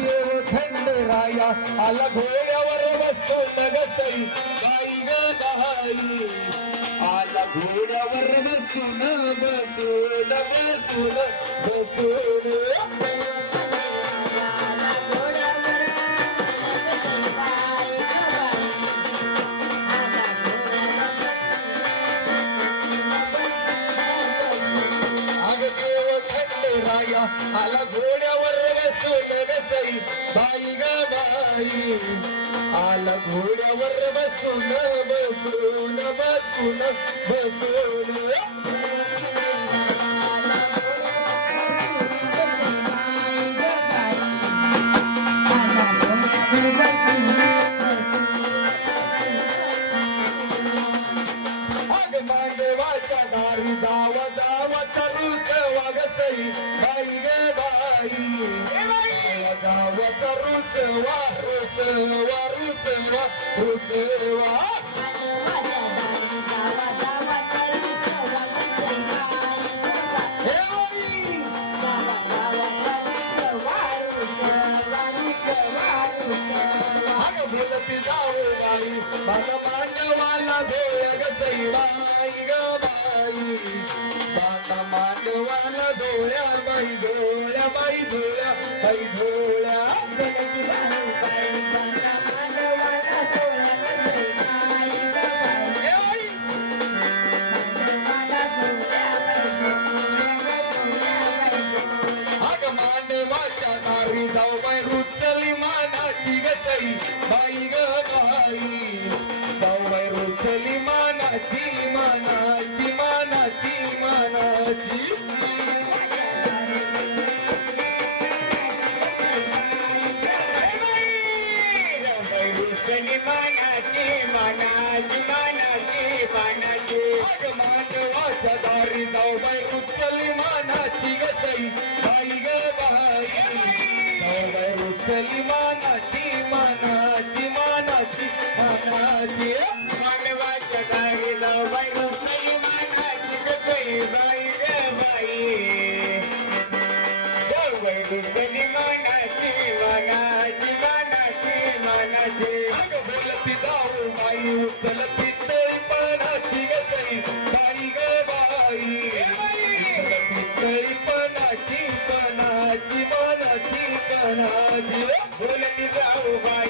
देव खंडराया आला घोड्यावर बसून गसई बाई ग बाई आला घोड्यावर बसून बसून बसून बसून आला घोड्यावर बसून गसई बाई ग बाई आला घोड्यावर बसून बसून बसून बसून मांडवाच्या दारी दावा दावा तरुस वागसई बाई ग बाई दावा तरुस वारुस वारुस वारुस वा बोलती जाऊ बाई माझा मांडवाला झोळ्या गसई बाई ग बाई माझा मांडवाला झोळ्या बाई झोळ्या बाई झोळ्या बाई झोळ्या मांडवाच्या नारी जाऊ बाई रुसली मानाची गसई बाई ग बाई जाऊ बाई रुसली मानाची मानाची मानाची मानाची रुसली मानाची मानाची मानाची मानाची मांडवाच्या दारी जाऊ बाई रुसली मानाची गसई बाई ग रुसली मानाची मानाची मानाची मानाची मांडवाच्या दारी जाऊ बाई रुसली मानाची गसई बाई ग बाई जाऊ बाई रुसली मानाची मानाची मानाची मानाची बोलती जाऊ बाई उचलती तळीपणाची गसई बाई ग बाई तळीपणाची पणाची मनाची पणाची बोल